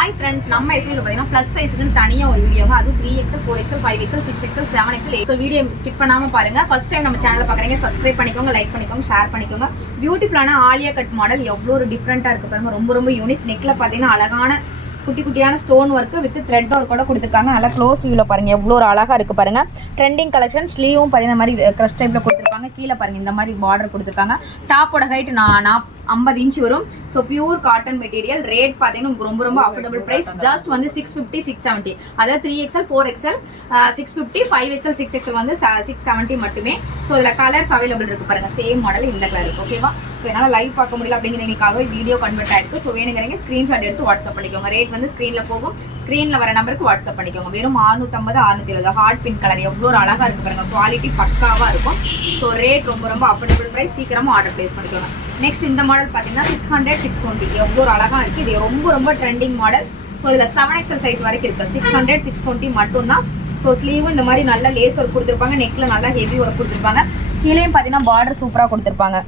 Hi friends, நம்ம SL பார்த்தீங்கன்னா plus சைஸ்க்குன்னு தனியாக ஒரு வீடியோங்க. அதுவும் 3XL 4XL 5XL 6XL 7XL 8. So video skip பண்ணாமல் பாருங்கள். ஃபர்ஸ்ட் டைம் நம்ம சேனலை பார்க்குறீங்க, சப்ஸ்கிரைப் பண்ணிக்கோங்க, லைக் பண்ணிக்கோங்க, ஷேர் பண்ணிக்கோங்க. பியூட்டிஃபுல்லான ஆலியா கட் மாடல் எவ்வளோ ஒரு டிஃப்ரெண்ட்டாக இருக்குது பாருங்கள். ரொம்ப யூனிக். நெக்கில் பார்த்தீங்கன்னா அழகான குட்டியான ஸ்டோன் ஒர்க்கு வித் த்ரெட் ஒர்க்கோட கொடுத்துருக்காங்க. நல்லா க்ளோஸ் வியூவில் பாருங்கள் எவ்வளோ ஒரு அழகாக இருக்குது பாருங்கள். Trending collection. ஸ்லீவும் பார்த்தீங்கன்னா மாதிரி க்ரஷ் டைப்பில் கொடுத்துருப்பாங்க. கீழே பாருங்கள் இந்த மாதிரி பார்டர் கொடுத்துருக்காங்க. டாப்போட ஹைட் 50 இன்ச் வரும். So pure cotton material. Rate பார்த்தீங்கன்னா ரொம்ப அஃபோர்டபுள் ப்ரைஸ். ஜஸ்ட் வந்து 650 670. அதாவது 3XL 4XL 650, 5XL 6XL வந்து 670 மட்டுமே. ஸோ இதில் கலர்ஸ் அவைலபிள் இருக்குது பாருங்கள். சேம் மாடல் இந்த கலர் இருக்குது. ஓகேவா? ஸோ என்னால் லைவ் பார்க்க முடியல அப்படிங்கிறவங்களுக்காகவே வீடியோ கன்வெர்ட் ஆயிருக்கு. ஸோ வேணுங்கிறீங்க ஸ்க்ரீன்ஷாட் எடுத்து வாட்ஸ்அப் பண்ணிக்கோங்க. ரேட் வந்து ஸ்க்ரீனில் போகும். ஸ்க்ரீனில் வர நம்பருக்கு வாட்ஸ்அப் பண்ணிக்கோங்க. வெறும் 650 620. ஹார்ட் பிங்க் கலர் எவ்வளோ ஒரு அழகாக இருக்குது பாருங்கள். குவாலிட்டி பக்காவாக இருக்கும். ஸோ ரேட் ரொம்ப அஃபோர்டபுள் ப்ரைஸ். சீக்கிரமாக ஆர்டர் ப்ளேஸ் பண்ணிக்கோங்க. நெக்ஸ்ட் இந்த மாடல் பார்த்தீங்கன்னா 600 620 எவ்வளோ ஒரு அழகாக இருக்குது. இது ரொம்ப ட்ரெண்டிங் மாடல். ஸோ இதில் 7XL சைஸ் வரைக்கும் இருக்குது. 600 620 மட்டும்தான். ஸோ ஸ்லீவும் இந்த மாதிரி நல்ல லேஸ் ஒர்க் கொடுத்துருப்பாங்க. நெக்கில் நல்லா ஹெவி ஒர்க் கொடுத்துருப்பாங்க. கீழேயும் பார்த்தீங்கன்னா பார்டர் சூப்பராக கொடுத்துருப்பாங்க.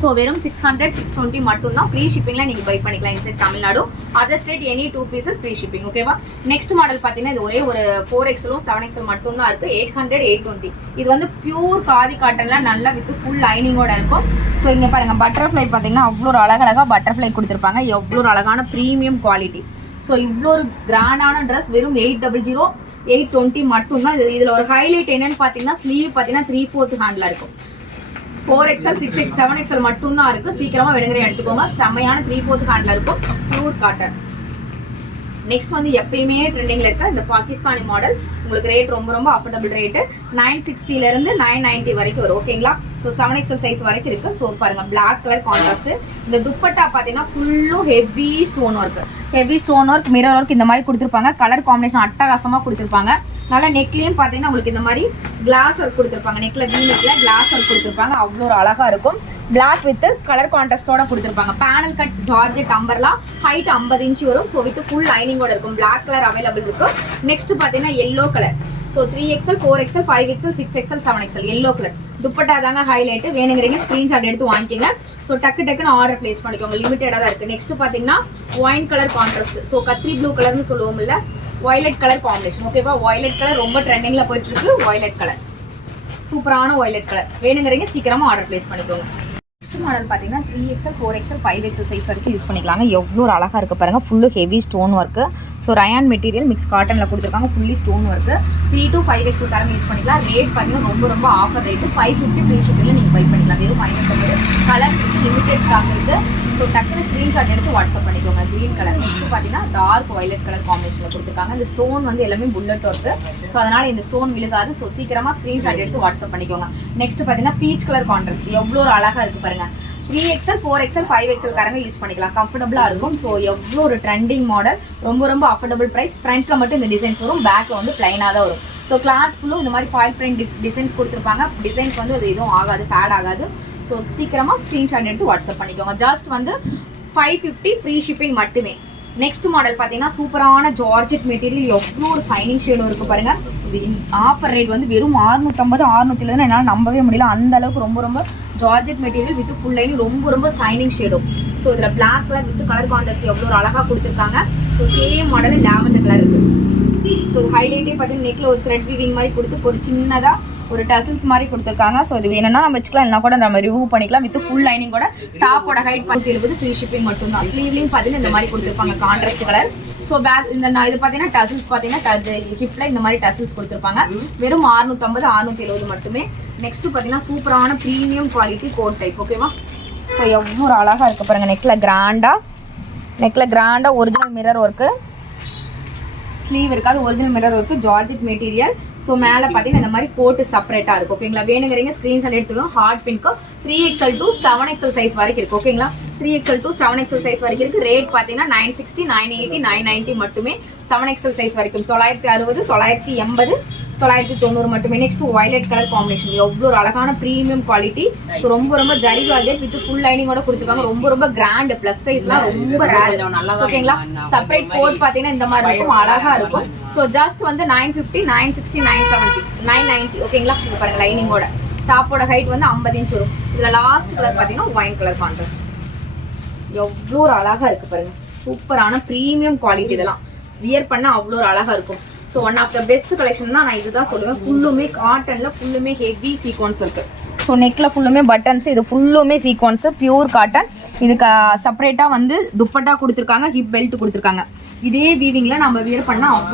ஸோ வெறும் 600 620 மட்டும்தான். ஃப்ரீ ஷிப்பிங்கில் நீங்கள் பை பண்ணிக்கலாம். Inside Tamil Nadu. Other state any 2 pieces free shipping. ஓகேவா? நெக்ஸ்ட் மாடல் பார்த்தீங்கன்னா இது ஒரே ஒரு 4XL 7XL மட்டும்தான் இருக்குது. 800 820. இது வந்து பியூர் காதி காட்டனில் நல்லா வித் ஃபுல் லைனிங்கோட இருக்கும். ஸோ இங்கே பாருங்கள் பட்டர்ஃப்ளை பார்த்தீங்கன்னா அவ்வளோ ஒரு அழகழகாக பட்டர்ஃப்ளை கொடுத்துருப்பாங்க. எவ்வளோ ஒரு அழகான ப்ரீமியம் குவாலிட்டி. ஸோ இவ்வளோ ஒரு கிராண்டான ட்ரெஸ் வெறும் 800 820 மட்டும்தான். இதில் ஒரு ஹைலைட் என்னன்னு பார்த்தீங்கன்னா ஸ்லீவ் பார்த்தீங்கன்னா 3/4 ஹேண்டில் இருக்கும். 4XL 6XL 7XL மட்டும்தான் இருக்குது. சீக்கிரமாக வேணுங்கிற எடுத்துக்கோங்க. செம்மையான 3/4 ஹேண்டில் இருக்கும். Pure cotton. நெக்ஸ்ட் வந்து எப்பயுமே ட்ரெண்டிங்கில் இருக்க இந்த பாகிஸ்தானி மாடல். உங்களுக்கு ரேட் ரொம்ப அஃபோர்டபுள் ரேட்டு. 960 990 வரைக்கும் வரும். ஓகேங்களா? ஸோ 7XL சைஸ் வரைக்கும் இருக்குது. ஸோ பாருங்கள் பிளாக் கலர் கான்ட்ராஸ்ட்டு. இந்த துப்பட்டா பார்த்தீங்கன்னா ஃபுல்லும் heavy stone work mirror work இந்த மாதிரி கொடுத்துருப்பாங்க. கலர் காம்பினேஷன் அட்டகாசமாக கொடுத்துருப்பாங்க. நல்லா நெக்லேயும் பார்த்தீங்கன்னா உங்களுக்கு இந்த மாதிரி கிளாஸ் ஒர்க் கொடுத்துருப்பாங்க. நெக்கில் வீனெக்கில் கிளாஸ் ஒர்க் கொடுத்துருப்பாங்க. அவ்வளோ ஒரு அழகாக இருக்கும். பிளாக் வித் கலர் கான்ட்ராஸ்டோட கொடுத்துருப்பாங்க. Panel cut georgette umbrella. Height 50 inch வரும். ஸோ வித் ஃபுல் லைனிங்கோட இருக்கும். பிளாக் கலர் அவைலபிள் இருக்கும். நெக்ஸ்ட் பார்த்தீங்கன்னா yellow colour. So 3XL 4XL 5XL 6XL 7XL yellow colour. Dupatta தாங்க ஹைலைட்டு. வேணுங்கிறீங்க ஸ்க்ரீன்ஷாட் எடுத்து வாங்கிக்கோங்க. ஸோ டக்குன்னு ஆர்டர் பிளேஸ் பண்ணிக்கோங்க. லிமிட்டடாக தான் இருக்குது. நெக்ஸ்ட் பார்த்தீங்கன்னா ஒயின் கலர் கான்ட்ராஸ்ட். ஸோ கத்திரி ப்ளூ கலர்னு சொல்லுவோம் இல்லை, வயலட் கலர் காம்பினேஷன். ஓகேவா? வயலட் கலர் ரொம்ப ட்ரெண்டிங்கில் போயிட்டு இருக்கு. வயலட் கலர் சூப்பரான வயலட் கலர். வேணுங்கிறீங்க சீக்கிரமாக ஆர்டர் பிளேஸ் பண்ணிக்கோங்க. நெக்ஸ்ட் மாடல் பார்த்தீங்கன்னா 3XL 4XL 5XL சைஸ் வரைக்கும் யூஸ் பண்ணிக்கலாங்க. எவ்வளோ ஒரு அழகாக இருக்குது பாருங்கள். Full heavy stone work. So rayon material mix காட்டனில் கொடுத்துருக்காங்க. Fully stone work. 3 to 5XL Tharanga use பண்ணிக்கலாம். ரேட் பார்த்தீங்கன்னா ரொம்ப ஆஃபர் ரேட்டு. 550 ஃப்ரீ ஷிப்பிங்கில் நீங்கள் பை பண்ணிக்கலாம். வெறும் 550. கலர்ஸ் இருக்குது, லிமிடெட் ஸ்டாக் இருக்குது. ஸோ டக்குனு ஸ்க்ரீன்ஷாட் எடுத்து வாட்ஸ்அப் பண்ணிக்கோங்க. Green colour. நெக்ஸ்ட் பார்த்தீங்கன்னா டார்க் வயலட் கலர் காம்பினேஷனில் கொடுத்துருக்காங்க. இந்த ஸ்டோன் வந்து எல்லாமே புல்லட் ஒர்க்கு. ஸோ அதனால் இந்த ஸ்டோன் விழுகாது. ஸோ சீக்கிரமாக ஸ்க்ரீன்ஷாட் எடுத்து வாட்ஸ்அப் பண்ணிக்கோங்க. நெக்ஸ்ட் பார்த்தீங்கன்னா பீச் கலர் கான்ட்ராஸ்ட். எவ்வளோ ஒரு அழகாக இருக்குது பாருங்கள். 3XL 4XL 5XL காரங்க யூஸ் பண்ணிக்கலாம். கம்ஃபர்டபுளாக இருக்கும். ஸோ எவ்வளோ ஒரு ட்ரெண்டிங் மாடல். ரொம்ப அஃபோர்டபுள் ப்ரைஸ். ஃப்ரண்ட்டில் மட்டும் இந்த டிசைன்ஸ் வரும். பேக்கில் வந்து பிளைனாக தான் வரும். ஸோ கிளாத் ஃபுல்லும் இந்த மாதிரி ஃபாயில் பிரிண்ட் டிசைன்ஸ் கொடுத்துருப்பாங்க. டிசைன்ஸ் வந்து அது எதுவும் ஆகாது, ஃபேட் ஆகாது. ஸோ சீக்கிரமாக ஸ்க்ரீன்ஷாட் எடுத்து வாட்ஸ்அப் பண்ணிக்கோங்க. ஜஸ்ட் வந்து 550 ஃப்ரீ ஷிப்பிங் மட்டுமே. நெக்ஸ்ட் மாடல் பார்த்தீங்கன்னா சூப்பரான ஜார்ஜெட் மெட்டீரியல். எவ்வளோ ஒரு சைனிங் ஷேடும் இருக்குது பாருங்கள். இது ஆஃபர் ரேட் வந்து வெறும் 650 670 என்னால் நம்பவே முடியல. அந்த அளவுக்கு ரொம்ப georgette material with full lining. ரொம்ப சைனிங் ஷேடும். ஸோ இதில் black colour with colour contrast எவ்வளோ ஒரு அழகாக கொடுத்துருக்காங்க. So same model lavender colour இருக்குது. ஸோ ஹைலைட்டே பார்த்தீங்கன்னா நெக்கில் ஒரு த்ரெட் வீவிங் மாதிரி கொடுத்து ஒரு சின்னதாக ஒரு டசல்ஸ் மாதிரி கொடுத்துருக்காங்க. ஸோ இது வேணும்னா நம்ம வச்சுக்கலாம், இல்லைனா கூட நம்ம ரிமூவ் பண்ணிக்கலாம். வித் ஃபுல் லைனிங் கூட. டாப்போட ஹைட் 170. ஃப்ரீ ஷிப்பிங் மட்டும்தான். ஸ்லீவ்லையும் பார்த்தீங்கன்னா இந்த மாதிரி கொடுத்துருப்பாங்க கான்ட்ராஸ்ட் கலர். ஸோ பேக் இந்த இது பார்த்தீங்கன்னா டசல்ஸ் பார்த்தீங்கன்னா ஹிப்பில் இந்த மாதிரி டசல்ஸ் கொடுத்துருப்பாங்க. வெறும் 650 670 மட்டுமே. நெக்ஸ்ட் பார்த்தீங்கன்னா சூப்பரான ப்ரீமியம் குவாலிட்டி கோட் டைப். ஓகேவா? ஸோ எவ்வளோ ஒரு அழகாக இருக்குது பாருங்கள். நெக்கில் கிராண்டாக ஒரிஜினல் மிரர் ஒர்க்கு. ஸ்லீவ் இருக்காது, original mirror work. Georgette material. So மேலே பார்த்தீங்கன்னா இந்த மாதிரி கோட்டு செப்பரேட்டாக இருக்குது. ஓகேங்களா? வேணுங்கிறீங்க ஸ்க்ரீன்ஷாட் எடுத்துக்கோங்க. Hard pink 3XL to 7XL size வரைக்கும் இருக்குது. ஓகேங்களா? 3XL to 7XL சைஸ் வரைக்கும் இருக்குது. ரேட் பார்த்தீங்கன்னா 960 980 990 மட்டுமே. 7XL சைஸ் வரைக்கும் 960 980 990 மட்டுமே. Next violet colour combination. எவ்வளோ ஒரு அழகான ப்ரீமியம் குவாலிட்டி. ஸோ ரொம்ப ஜரி ஜார்ஜெட் வித் ஃபுல் லைனிங்கோட கொடுத்துருக்காங்க. ரொம்ப கிராண்ட். ப்ளஸ் சைஸ்லாம் ரொம்ப ரேர். ஓகேங்களா? செப்பரேட் கோட் பார்த்தீங்கன்னா இந்த மாதிரி இருக்கும். அழகாக இருக்கும். ஸோ ஜஸ்ட் வந்து 950 960 970 990. ஓகேங்களா? இங்கே பாருங்கள் லைனிங்கோட. டாப்போட ஹைட் வந்து 50 இன்ச் வரும். இதில் லாஸ்ட் கலர் பார்த்தீங்கன்னா ஒயின் கலர் கான்ட்ராஸ்ட். எவ்வளோ ஒரு அழகாக இருக்குது பாருங்கள். சூப்பரான ப்ரீமியம் குவாலிட்டி. இதெல்லாம் வியர் பண்ண அவ்வளோ ஒரு அழகா இருக்கும். So one of the best collection தான் நான் இதுதான் சொல்லுவேன். ஃபுல்லுமே காட்டனில் ஃபுல்லுமே ஹெவி சீக்வன்ஸ் இருக்குது. ஸோ நெக்கில் ஃபுல்லுமே பட்டன்ஸ், இது ஃபுல்லுமே சீக்வன்ஸு பியூர் காட்டன். இதுக்கு செப்பரேட்டாக வந்து துப்பட்டா கொடுத்துருக்காங்க, ஹிப் பெல்ட் கொடுத்துருக்காங்க. இதே வீவிங்கில் நம்ம வியர் பண்ணால்